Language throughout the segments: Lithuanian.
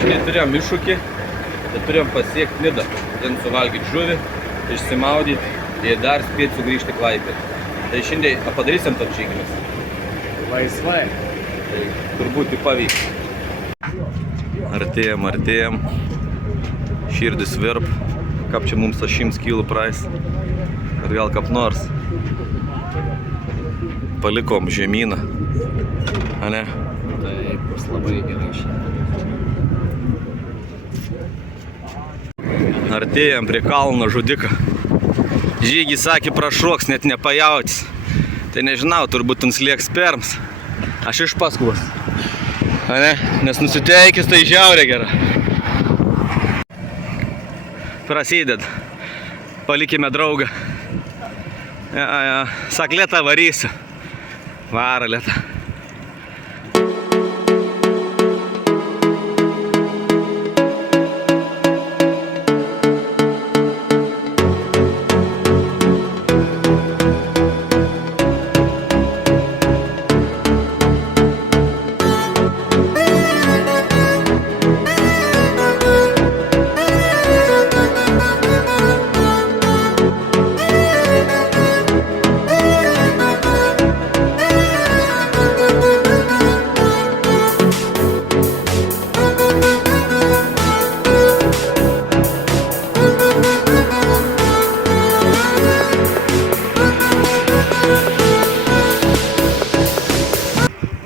Šiandien turėjom iššūkį, tai turėjom pasiekti Nidą. Ten suvalgyti žuvį, išsimaudyti ir dar spėti sugrįžti Klaipėdą. Tai šiandien padarysim tam žygimis. Laisvai. Tai turbūt ir pavyks. Artėjam. Širdis virp. Kap čia mums tas 100 kilų praeis. Ir gal kap nors. Palikom žemyną. Ane? Taip, bus labai gerai šiandien. Artėjam prie kalno žudiką. Žygis sakė prašoks, net nepajautis. Tai nežinau, turbūt ant slieks perms. Aš iš paskubos. Ane? Nes nusiteikęs tai žiaurė gera. Prasided. Palikime draugą. Sak, lėtą varysiu. Vara lėtą.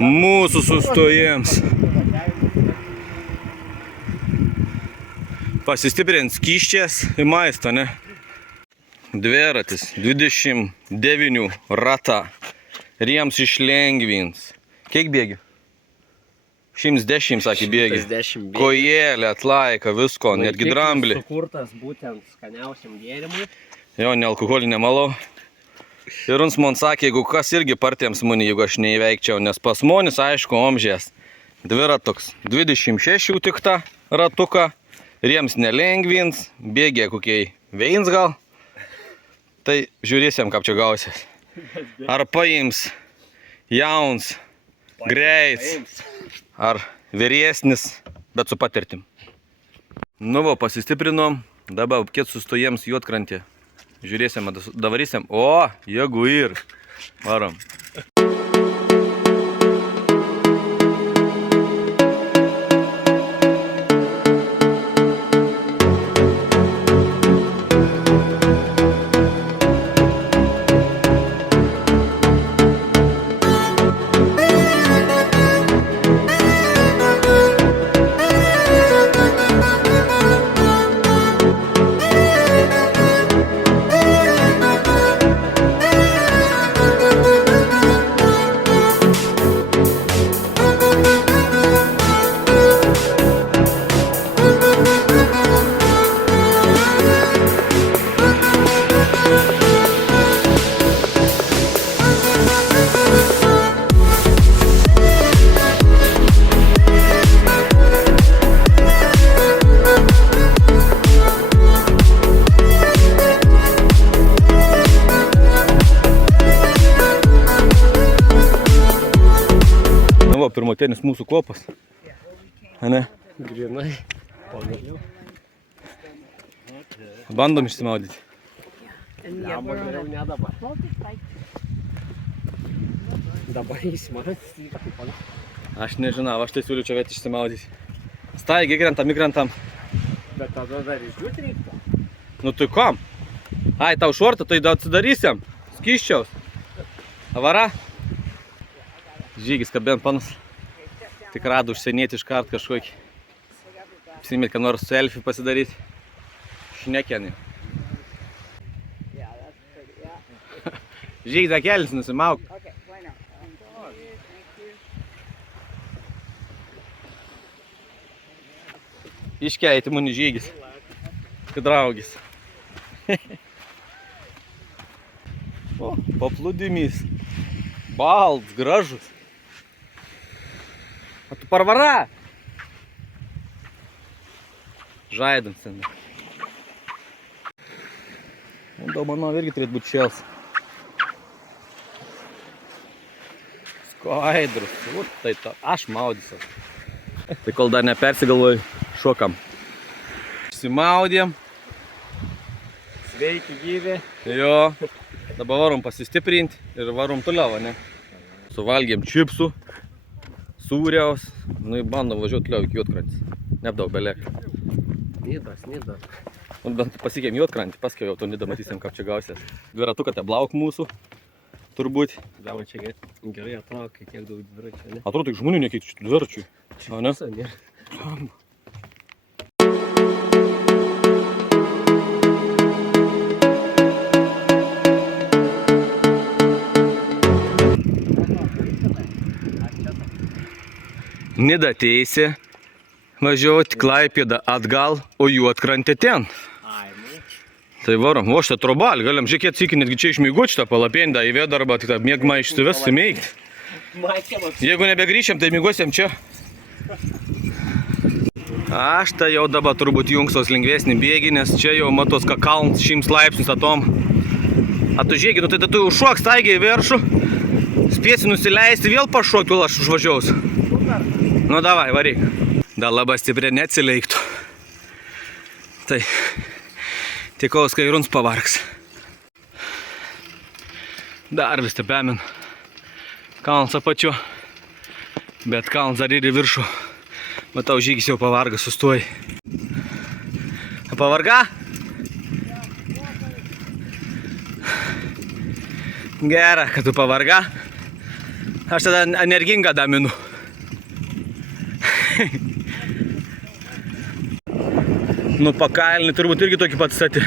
Mūsų sustojams. Pasistiprint skyščias į maistą, ne? Dviratis 29 rata. Riems išlengvins. Kiek bėgi? 110, sakė, bėgi. 110 bėgi. Kojėlė, atlaika, visko, netgi dramblį. Sukurtas būtent skaniausiam gėrimui. Jo, nealkoholinė malo. Ir uns man sakė, jeigu kas irgi partiems mani, jeigu aš neįveikčiau, nes pas monis, aišku, omžės. Dviratoks 26 tik tą ratuką, riems nelengvins, bėgė kokiai veins gal. Tai žiūrėsim, kaip čia gausis. Ar paims jauns, greits, ar vyresnis, bet su patirtim. Nu va, pasistiprinom, dabar kiek sustojams Juodkrantė. Žiūrėsim, davarysim. O, jeigu ir. Varom. Pirmotienis mūsų kopas. Ane? Grinai. Pamėgiau. Bandom išsimaudyti. Lemba geriau ne dabar. Dabar įsimaudyti. Aš nežinau, aš tai siūliu čia vietį išsimaudyti. Staigi, įkrentam. Bet tada dar išdžiūti reiktų. Nu tai kam? Ai, tau šortą, tai atsidarysim. Skyščiaus. Avara? Žygis kabien panas. Tik rado užsienietį iškart kažkokį. Apsimėt, ką nors selfie pasidaryti. Šnekenį. Žygis, akelis, nusimauk. Iškeiti mani Žygis. Kad draugis. O, paplūdimys. Balts, gražus. O tu parvara? Žaidam sen. Daug manau irgi turėtų būti šėls. Skaidrus. Tai aš maudysiu. Tai kol dar nepersigalvoju, šokam. Simaudėm. Sveiki, gyvi. Jo. Dabar varom pasistiprinti ir varom toliau, ne? Suvalgėm čipsų, sūriaus. Nu, bandom važiuoti toliau iki Juodkrantės. Neapdaug belek. Nidas. Nu, bent pasikėm Juodkrantį, paskui jau to nidą matysim, kaip čia gausies. Dviratuką te blauk mūsų, turbūt. Gal čia gerai atrodo, kai tiek daug dviračių, ne? Atrodo, tik žmonių nekiek šitų dviračių. O ne? Ne. Nida teisė važiuoti Klaipėdą atgal, o Juodkrantė ten. Ai, nu. Tai varom, o šitą trobalį, galim žiūrėt sykį netgi čia išmyguoti šitą palapėndą į vėdą arba tik tą mėgmą išsivest sumeikti. Jeigu nebegrįšiam, tai mygosiam čia. Aš tai jau dabar turbūt jungsios lengvesnį bėgį, nes čia jau matos, ką kalns 100 laipsnius atom. A tu žiūrėk, nu tai tu užšok staigiai į viršų, spėsi nusileisti, vėl pašok, kol aš užvažiausiu. Nu davai, varyk. Dar labai stipriai neatsileiktų. Tai tikaus, kai runs pavargs. Dar vis tepemin. Kalnas apačiu, bet kalnas dar ir į viršų. Matau, žygis jau pavarga, sustoji. Pavarga? Gera, kad tu pavarga. Aš tada energingą daminu. Nu, pakailini turbūt irgi tokį pat stati.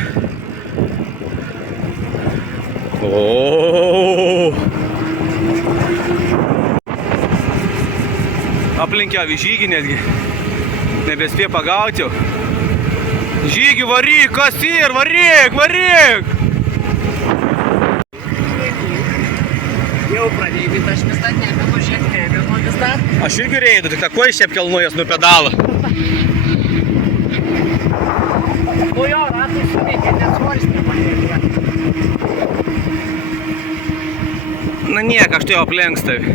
O. Aplinkiau į žygį netgi. Nebespėjo pagauti jau. Žygį varyk, kas ir, varyk! Jau pradėjai, bet aš vis dar nebėgu, nebėgu vis dar. Aš irgi reidu, tik tą ko iš apkelnuojas nuo pedalą. Nu jo, ratai suveikia, nesvoris nepakėlė. Na niek, aš tai jau aplenks tavi.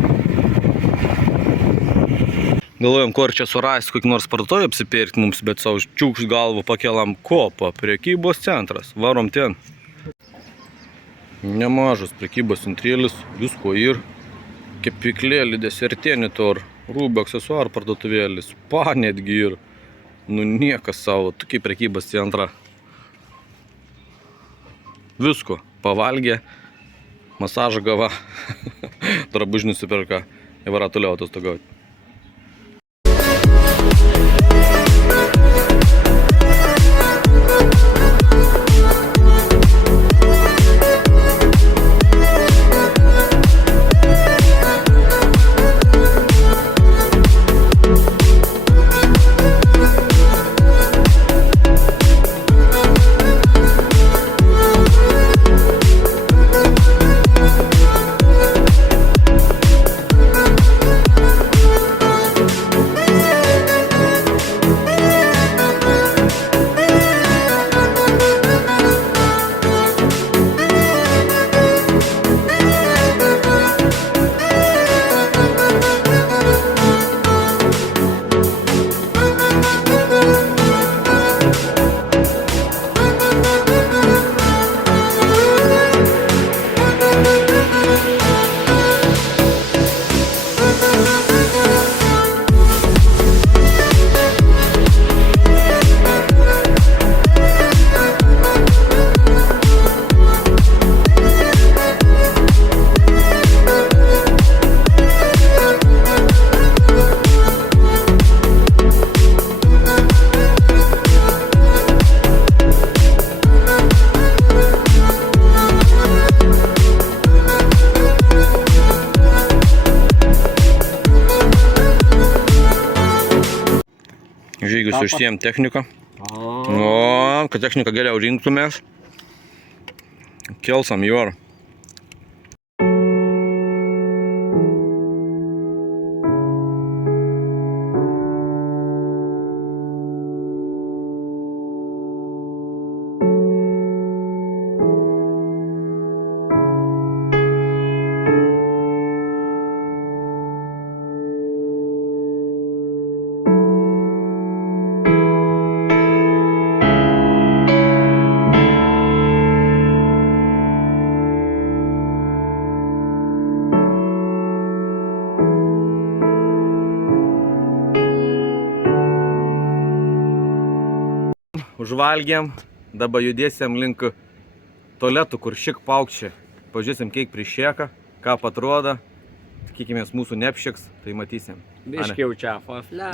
Galvojom, kur čia surasti, kokį nors parduotuvę apsipirkti mums, bet savo čiūkš galvą pakelam kopą, prekybos centras, varom ten. Nemažas prekybos centrėlis, visko ir kepyklėlį, desertėnį tor, rūbio aksesuarų parduotuvėlis, spa netgi ir, nu niekas savo, tokiai prekybos centra. Visko, pavalgė, masažą gava, drabužį nusipirka, įvara toliau atostogauti. Žygius užsijėm techniką. O, kad techniką geriau rinktumės. Kelsam į orą. užvalgėm, dabar judėsim link tualetų, kur šik paukščiai. Pažiūrėsim, kiek prišieka, ką atrodo, tikėkimės mūsų neapšiks, tai matysim. Biškiau čia, fafle.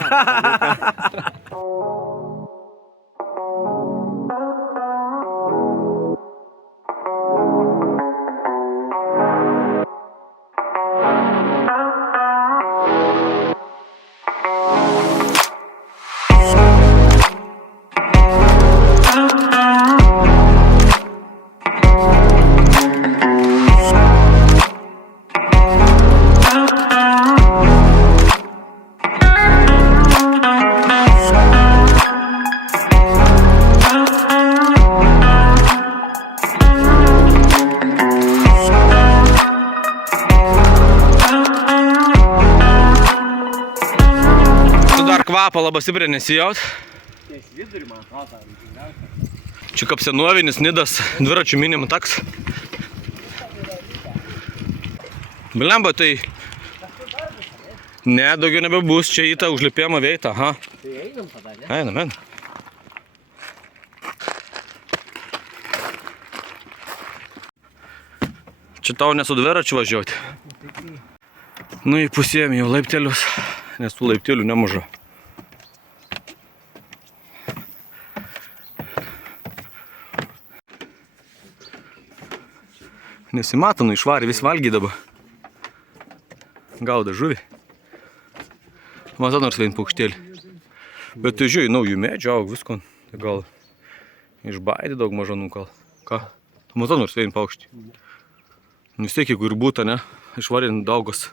Kvapą labai stipriai nesijaut. Čia kaip senovinis Nidos dviračių minimų taks. Blemba, tai... Ne, daugiau nebebus, čia į tą užlipėjimą veitą, aha. Tai einam tada, ne? Einam. Čia tau nesu dviračių važiuoti. Nu, įpusėjom jau laiptelius, nes tų laiptelių nemaža. Nesimato, nu išvarė, vis valgy dabar. Gauda žuvį. Mato nors vien paukštėlį. Bet tai žiūrėjai, naujų medžių aug visko. Tai gal išbaidė daug mažanų gal. Ką? Mato nors vien paukštį. Vis tiek, jeigu ir būta, ne? Išvarė daugas.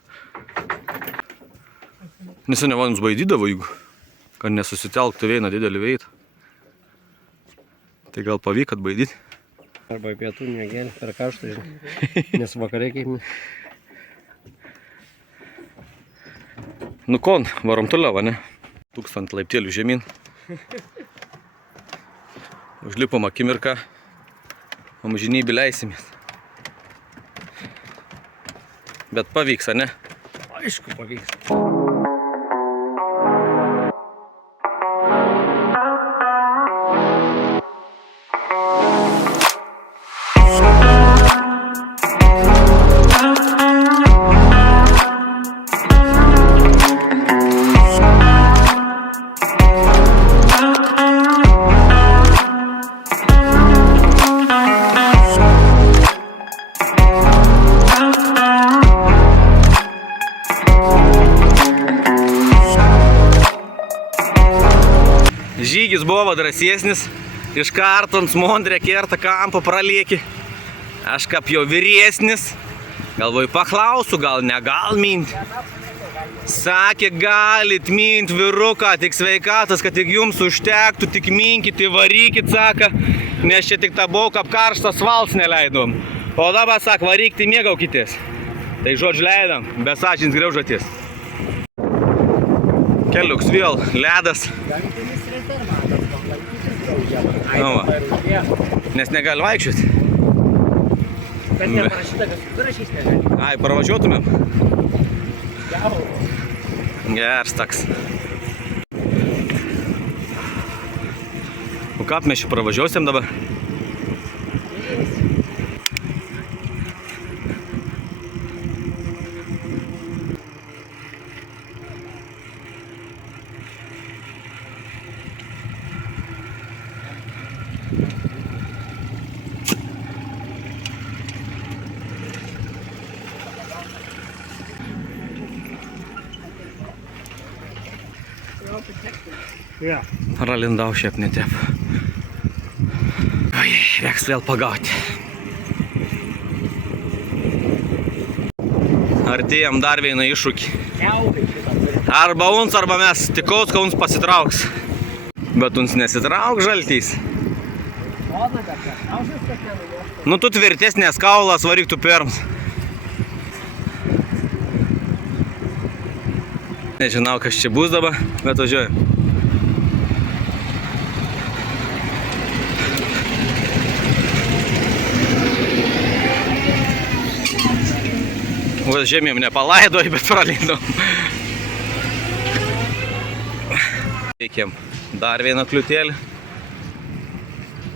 Neseniai vanus baidydavo, jeigu. Kad nesusitelktų vieną didelį veitą. Tai gal pavyko atbaidyti. Arba pietų negėlį per karštą, žinai. Nes vakare kaip... Nu kon, varom toliau, ne? 1000 laiptelių žemyn. Užlipom akimirką. Amžinybę leisimės. Bet pavyks, ne? Aišku, pavyks. Žygis buvo drąsesnis, iš karto ant smondrę kertą kampą pralieki. Aš kaip jau vyresnis, galvoju paklausiu, gal negal mint. Sakė, galit mint vyruką, tik sveikatas, kad tik jums užtektų, tik minkit, varykit, saka, nes čia tik ta buvo kaip karštas vals neleidom. O dabar sak, varykti mėgaukitės. Tai žodžiu leidom, besačins greužatis. Keliuks vėl ledas. Nu va. Nes negali vaikščioti. Bet neparašyta, kad su dviračiais negali. Ai, paravažiuotumėm? Geras toks. O kaip mes čia paravažiuosim dabar? Ja. Ralindau šiaip netep. Oi, reiks vėl pagauti. Artėjam dar vieną iššūkį. Arba uns, arba mes. Tikaus, kad uns pasitrauks. Bet uns nesitrauk žaltys. Nu tu tvirtesnės kaulas, varyk tu pirms. Nežinau, kas čia bus dabar, bet važiuoju. Žemėm nepalaidoj, bet pralindom. Veikiam dar vieną kliūtėlį.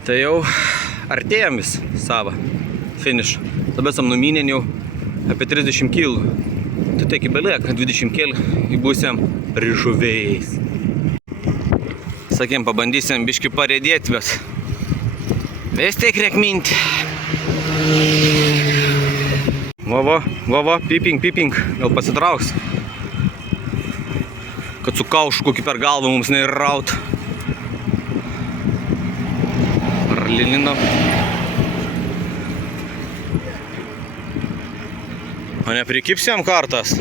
Tai jau artėjom vis savo finišą. Dabar esam numinę jau apie 30 kg. Tai taip belieka 20 kg į būsiam ryžuviais. Sakėm, pabandysim biškį parėdėti, bet vis tiek reik minti. Va, piping, gal pasitrauks. Kad su kaušu kokį per galvą mums neįraut. Ar Lilino. O neprikipsiam kartas?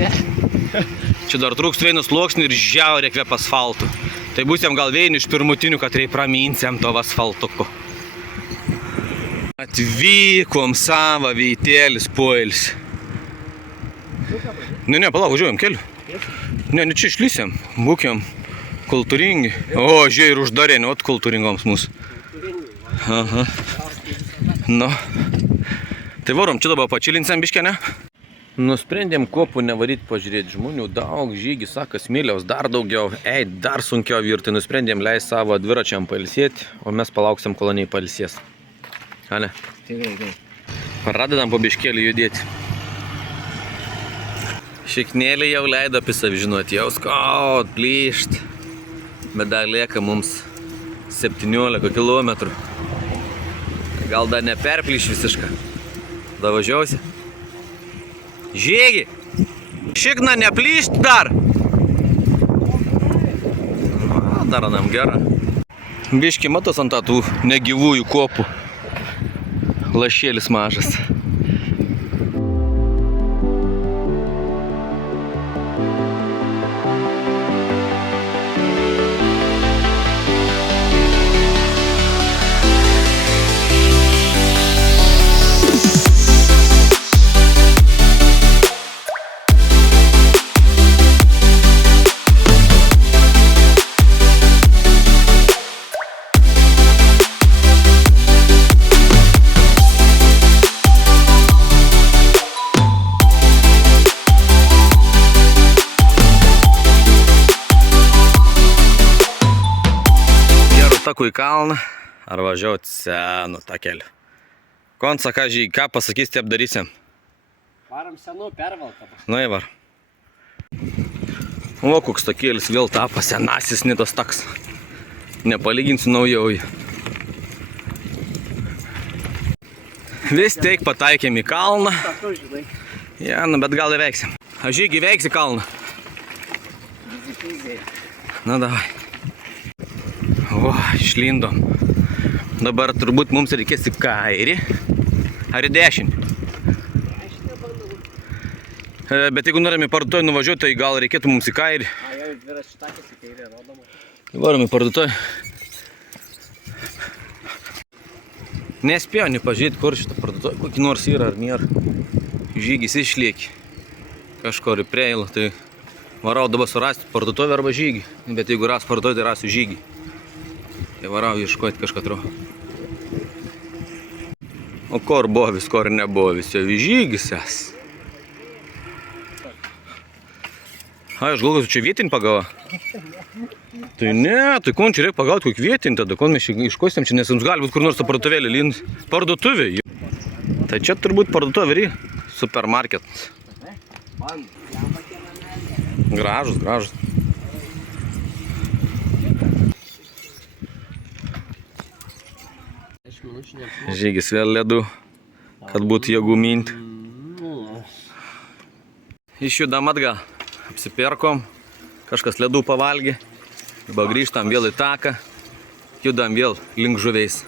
Čia dar trūks vienus sluoksnių ir žiaurė kvep asfaltų. Tai būsiam gal vieni iš pirmutinių, kad reik praminsiam to asfaltuku. Atvykom savo veitėlis poilsį. Ne, palauk, važiuojam keliu. Ne, čia išlysiam. Būkiam kultūringi. O, žiūrėjau, ir uždarė, ne, kultūringoms mūsų. Aha. Nu. Tai varom, čia dabar pačilinsiam biškę, ne? Nusprendėm kopų nevaryti pažiūrėti žmonių. Daug žygį, sako, smiliaus, dar daugiau. Dar sunkiau virti. Nusprendėm leisti savo dviračiam pailsėti, o mes palauksim, kol nei pailsės. Ane? Tikrai. Pradedam po biškėlį judėti. Šiknėlį jau leido apie savi žinoti, jau skaut, plyšt. Bet dar lieka mums 17 km. Gal dar neperplyš visišką. Da važiausi? Žygi! Šikna neplyšt dar! Dar anam gerą. Biški matos ant tų negyvųjų kopų. Lašėlis mažas. Taku į kalną, ar važiuoti senu takeliu. Konca, ką pasakys, taip darysim? Varom senu, pervalkam. Nu, įvar. O, koks takėlis vėl tapo senasis, nitos taks. Nepalyginsiu naujauji. Vis tiek pataikėm į kalną. Ja, nu, bet gal įveiksim. A žygi veiksi kalną? Na, davai. O, išlindom. Dabar turbūt mums reikės į kairį. Ar į dešinį? Bet jeigu norime į parduotuvę nuvažiuoti, tai gal reikėtų mums į kairį. A, jau dviračių takas į kairę rodoma. Varom į parduotuvę. Nespėjau nepažiūrėti, kur šitą parduotuvę, kokį nors yra ar nėra. Žygis išlieki. Kažkur į preilą, tai varau dabar surasti parduotuvę arba žygį. Bet jeigu ras parduotuvę, tai rasiu žygį. Tai varau ieškoti kažką atrodo. O kur bovis, kur nebovis, jau žygis jas. A, aš galvoju, čia vietinį pagavo. Tai ne, tai kon čia reikia pagauti kokį vietinį tada, kon mes čia iškosim, čia nes jums gali būt kur nors tą parduotuvėlį lint. Parduotuvė. Tai čia turbūt parduotuvė, supermarket. Gražus, gražus. Žygis vėl ledų, kad būtų jėgų minti. Išjudam atgal. Apsipirkom, kažkas ledų pavalgė. Dabar grįžtam vėl į taką. Judam vėl link žuviais.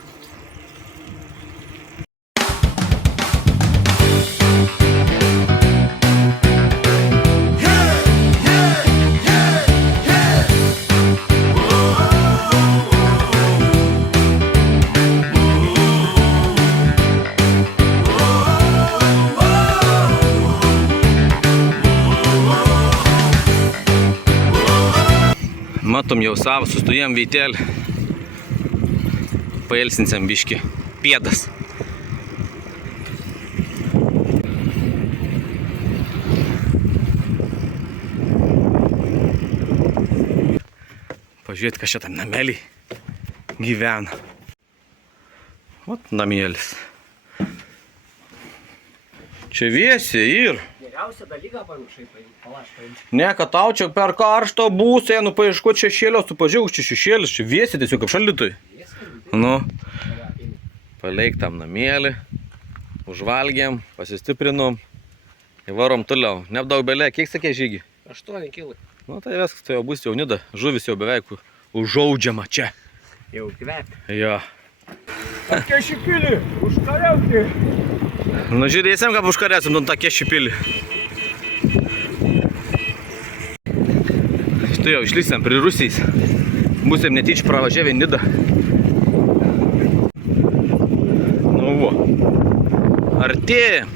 Matom jau savo, sustojam veitelį. Pailsinsiam biškį pėdas. Pažiūrėti, kas čia tam namelį gyvena. Ot namėlis. Čia vėsi ir. Geriausia dalyką paruošai palašpaimti. Ne, kad tau čia per karštą būsą, nu paieškoti šešėlio, tu pažiūrėk, čia šešėlis, čia vėsi tiesiog kaip šaldytui. Nu, paleik tam namėlį, užvalgėm, pasistiprinom, įvarom toliau. Neapdaug belė, kiek sakė žygi? 8 kilai. Nu tai viskas, tai jau bus jau nida, žuvis jau beveik užaudžiama čia. Jau kvepia. Jo. Tokia šipilį, užkariauti. Nu žiūrėsim, kaip užkarėsim tą kešipilį. Štai jau išlysim prie Rusijais. Būsim netyčia pravažiavę Nidą. Nu vo. Artėja.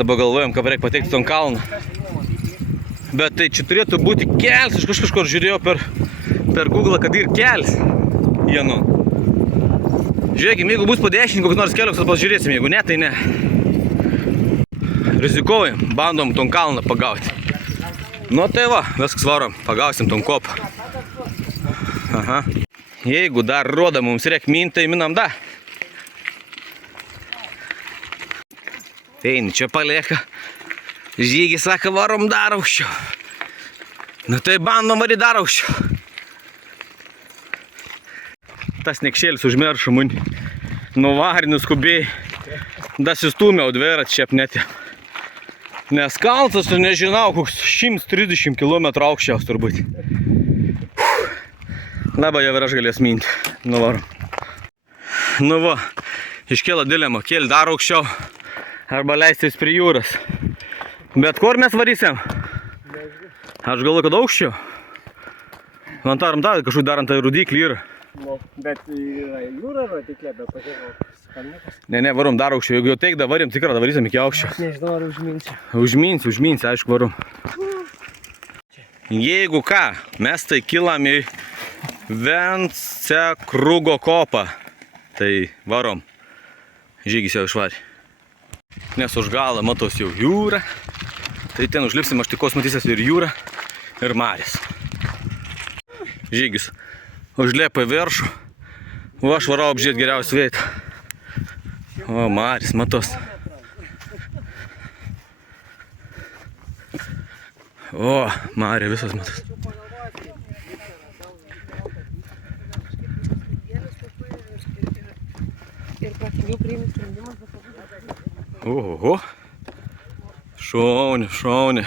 Dabar galvojam, kad reikia pateikti tom kalną. Bet tai čia turėtų būti kels. Aš kažkur žiūrėjau per Google, kad ir kels. Jenu. Žiūrėkim, jeigu bus po 10 koks nors keliukas, pasižiūrėsim. Jeigu ne, tai ne. Rizikuojam, bandom tom kalną pagauti. Nu tai va, viskas varom. Pagausim tom kopą. Aha. Jeigu dar roda mums reikia minti, tai minam da. Eini, čia palieka. Žygis sako, varom dar aukščiau. Nu tai bandom varyti dar aukščiau. Tas nekšėlis užmeršo muni. Nuvarį, nuskubėjai. Dasistūmiau dviratį šiaip netė. Nes kalnas, nežinau, koks 130 km aukščiaus turbūt. Dabar jau ir aš galės minti. Nuvarom. Nu va, iškėlė dilemą, kėlė dar aukščiau. Arba leistis prie jūros. Bet kur mes varysim? Aš galvoju, kad aukščiau. Man taram tą, kažkaip darant tą rudiklį yra. Bet yra jūra rodiklė, bet pažiūrėjau. Ne, varom dar aukščiau. Jeigu jau teik, da varim, tikrai da varysim iki aukščio. Nežinau, ar užminsiu. Užminsi, aišku, varom. Jeigu ką, mes tai kilam į Vencekrugo kopą. Tai varom. Žygis jau išvarė. Nes už galą matos jau jūra. Tai ten užlipsim, aš tikos matysias ir jūra, ir marės. Žygis užlėpa į viršų. O aš varau apžiūrėti geriausią vietą. O marės, matos. O, marė visas matos. Ir patinių priimi sprendimas, bet Oho. Šaunė.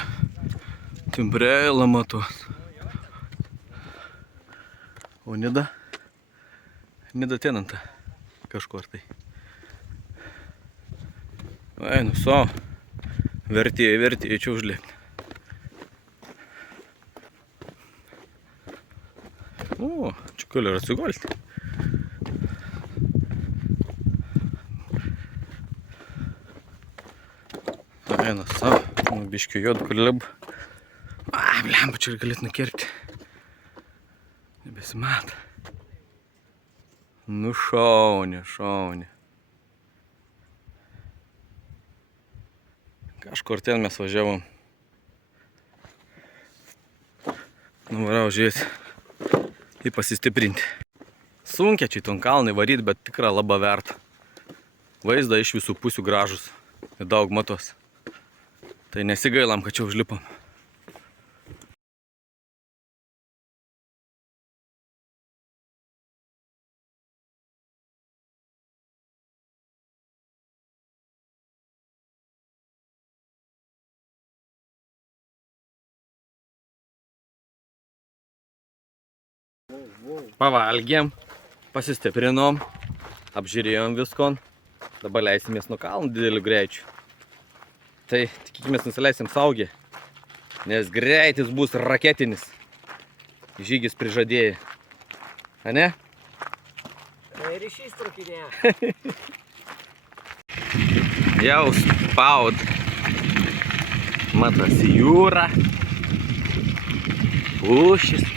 Timbrėlą matos. O Nida? Nida tenanta. Kažkur tai. Einu, savo. Vertėjai čia užlėkti. O, čia gali ir atsigolti. Eina savo, biškių juodų kalibų. Blemba, čia ir galėt nukirpti. Nebesimata. Nu šaunė. Kažkur ten mes važiavom. Nuvarau žiūrėti. Į pasistiprinti. Sunkia čia ton kalnai varyti, bet tikrai labai verta. Vaizdą iš visų pusių gražus. Ir daug matos. Tai nesigailam, kad čia užlipam. Pavalgėm, pasistiprinom, apžiūrėjom viskon. Dabar leisimės nuo kalnų dideliu greičiu. Tai tikimės nusileisim saugiai, nes greitis bus raketinis. Žygis prižadėjo. A ne? Ryšys trukinėja. Jau spaud. Matosi jūra. Pušis.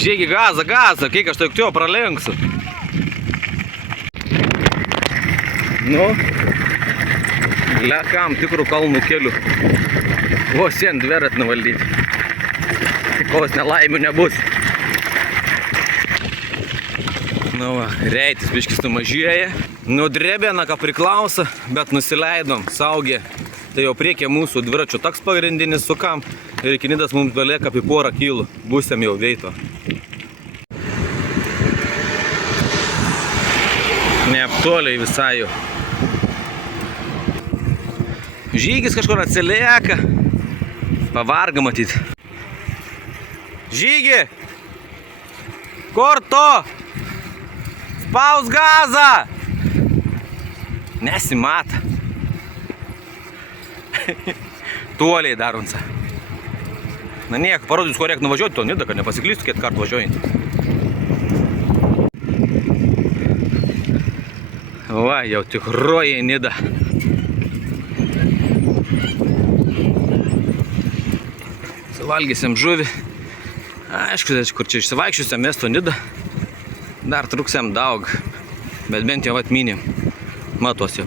Žygi, gazą, kiek aš tai jau pralenksiu. Nu, lekam tikrų kalnų kelių. Vos sien dviratį nuvaldyti. Tikos nelaimių nebus. Nu va, reitis biškis numažėja. Nu, drebėna, ką priklauso, bet nusileidom, saugė. Tai jau priekė mūsų dviračių taks pagrindinis sukam. Ir iki Nidos mums belieka apie porą kilų. Būsim jau veito. Neaptoliai visai jau. Žygis kažkur atsilieka. Pavarga matyt. Žygi! Kur tu? Spaus gazą! Nesimata. Tuoliai darunca. Na nieko, parodys, ko reikia nuvažiuoti, to Nida, kad nepasiklystų kiek kartų važiuojant. Va, jau tikroji Nida. Suvalgysim žuvį. Aišku, kur čia išsivaikščiusiam miesto Nida. Dar truksiam daug. Bet bent jau atminėm. Matos jau.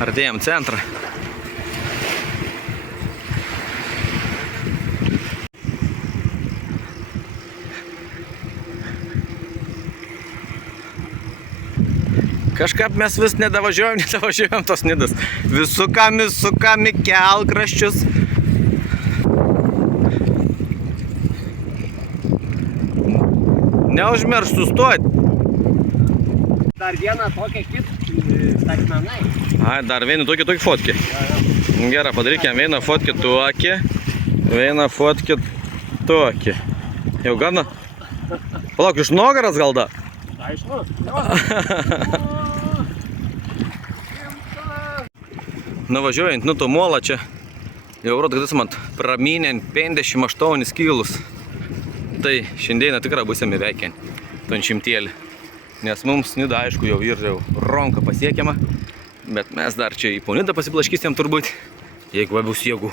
Artėjam centrą. Kažkaip mes vis nedavažiuojam tos Nidos. Vis sukami kelkraščius. Neužmiršt sustoti. Dar vieną tokią statmenai. Ai, dar vieną tokį fotkį. Gerai, padarykim vieną fotkį tokį. Vieną fotkį tokį. Jau gana. Palauk, iš nugaras gal da? Aišku. Nuvažiuojant, to molą čia. Jau rodo, kad man pramynė 58 kilus. Tai šiandieną tikrai būsime veikiant. Ton šimtėlį. Nes mums Nida, aišku, jau yra ronka pasiekiama. Bet mes dar čia į Nidą pasiblaškysim turbūt. Jeigu bus jėgų.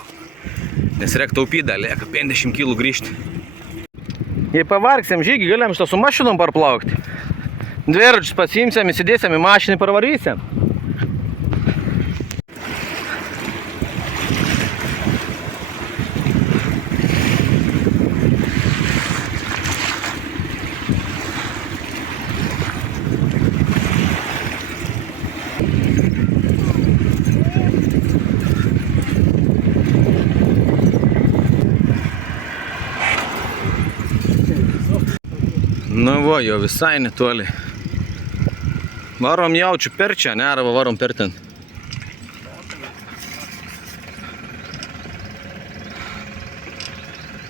Nes reikia taupyti, dar lieka 50 kilų grįžti. Jei pavargsim žygį, galim šitą su mašinom parplaukti. Dviračius pasiimsim, įsidėsim į mašiną ir parvarysim. Nu va, jau visai netoli. Varom jaučiu per čia, ne, arba varom per ten.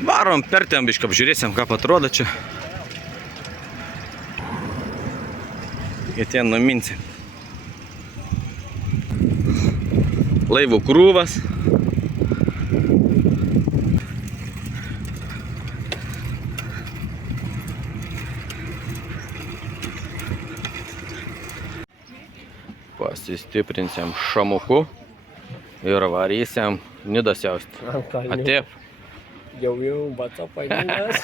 Varom per ten, biškai apžiūrėsim, ką atrodo čia. Ir ten numinsim. Laivų krūvas. Pasistiprinsim šamuku ir varysim Nidos jausti. Atėp. Jau, bato paėmės.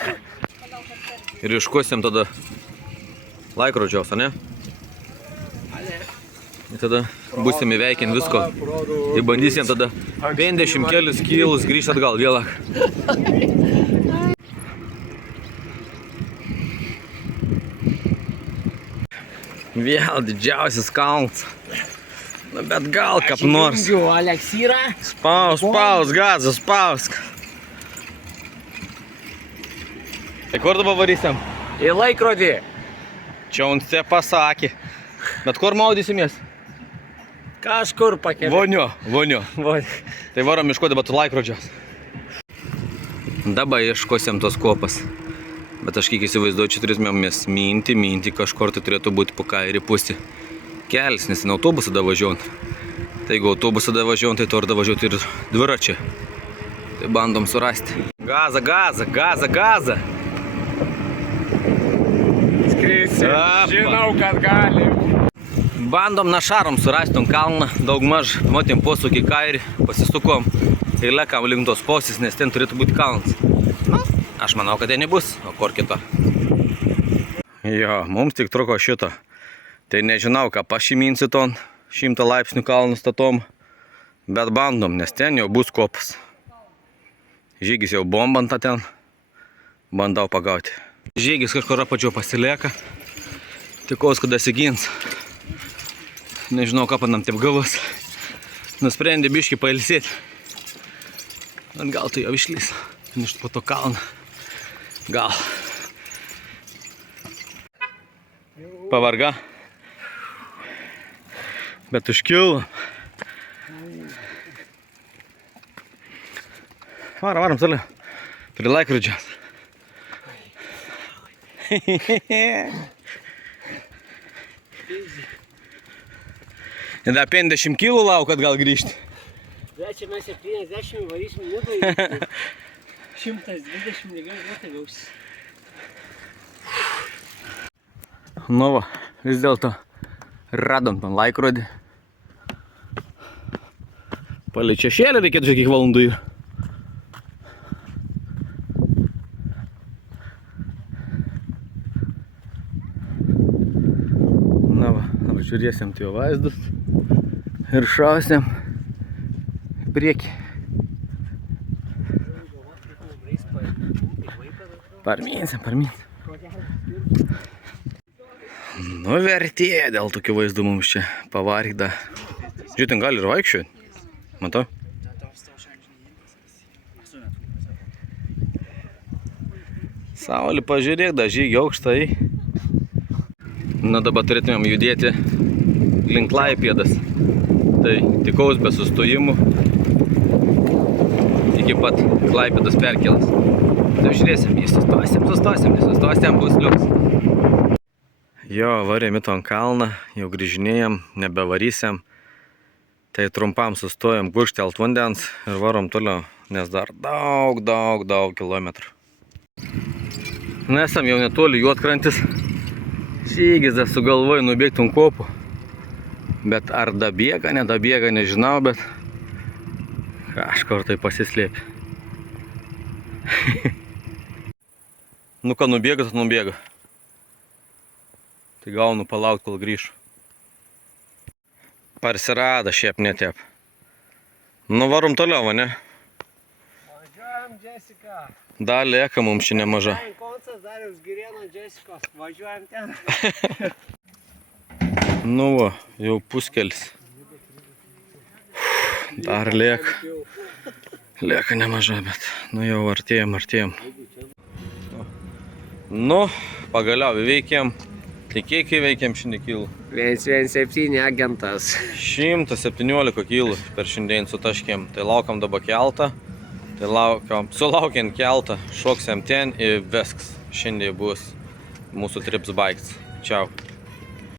Ir iškuosim tada laikrodžiaus, ne? Ir tada būsim įveikin visko. Ir bandysim tada 50 kelius kilus grįžti atgal vėlą. Vėl didžiausias kalnas. Nu, bet gal kaip nors. Aleksyra. Spaus, gazą, spaus. Tai kur dabar varysim? Į laikrodį. Čia uns te pasakė. Bet kur maudysimės? Kažkur pakeliu. Vonio. Tai varom iškoti dabar laikrodžios. Dabar ieškosim tos kopas. Bet aš kiek įsivaizduoju, čia turėtumėmės minti kažkur tai turėtų būti po kairį pusį. Kelis, nes autobusą davažiuojant. Tai jeigu autobusą davažiuojant, tai to ir davažiuoti ir dviračiai. Tai bandom surasti. Gaza. Skrisim. Žinau, kad gali. Bandom našarom surasti ton kalną. Daugmaž matėm posūkį kairį, pasisukom. Ir lekam link tos posės, nes ten turėtų būti kalnas. Aš manau, kad tai nebus, o kur kito. Jo, mums tik truko šito. Tai nežinau, ką pašyminsi ton 100 laipsnių kalnų statom. Bet bandom, nes ten jau bus kopas. Žygis jau bombanta ten. Bandau pagauti. Žygis kažkur apačiau pasilieka. Tikaus, kada sigins. Nežinau, ką panam taip gavus. Nusprendė biškį pailsėti. Bet gal tai jau išlys. Ništ po to kalną. Gal. Pavarga. Bet užkilo. Varom toliau. Prie laikrodžios. Ir dar 50 kilų laukat gal grįžti. Bet čia mes 70 varysim Nidoj. 120 negali gausis. Nu va, vis dėlto radom tam laikrodį. Palei šešėlį reikėtų kiek valandų ir. Na va, dabar žiūrėsim tai vaizdus ir šausim į priekį. Parminsim. Nu vertė dėl tokių vaizdų mums čia pavargda. Žiūrėtum, gali ir vaikščioti. Matau? Saulė pažiūrėk, da žygį aukštai. Na dabar turėtumėm judėti link Klaipėdos. Tai tikaus be sustojimų iki pat Klaipėdos perkėlos. Tai žiūrėsim, jis sustosim, bus liuks. Jo, varėm į ton kalną, jau grįžinėjam, nebevarysim. Tai trumpam sustojam gurkštelt vandens ir varom toliau, nes dar daug kilometrų. Nesam jau netoli Juodkrantis. Žygis dar sugalvoju nubėgti ant kopų. Bet ar dabėga, nedabėga, nežinau, bet kažkur tai pasislėpė. Nu ką, nubėga, tai nubėga. Tai gaunu palaukti, kol grįžu. Parsirada šiaip netep. Nu varom toliau, va ne? Važiuojam, Jessica. Dar lieka mums čia nemaža. Koncas Dariaus Girėno Jessicos. Važiuojam ten. Nu va, jau puskelis. Dar lieka. Lieka nemaža, bet nu jau artėjam. Nu, pagaliau įveikėm. Tai kiek įveikėm šiandien kilų? 117 agentas. 117 kilų per šiandien sutaškėm. Tai laukiam dabar keltą. Tai sulaukiant keltą, šoksim ten ir viskas. Šiandien bus mūsų trips baigts. Čiau.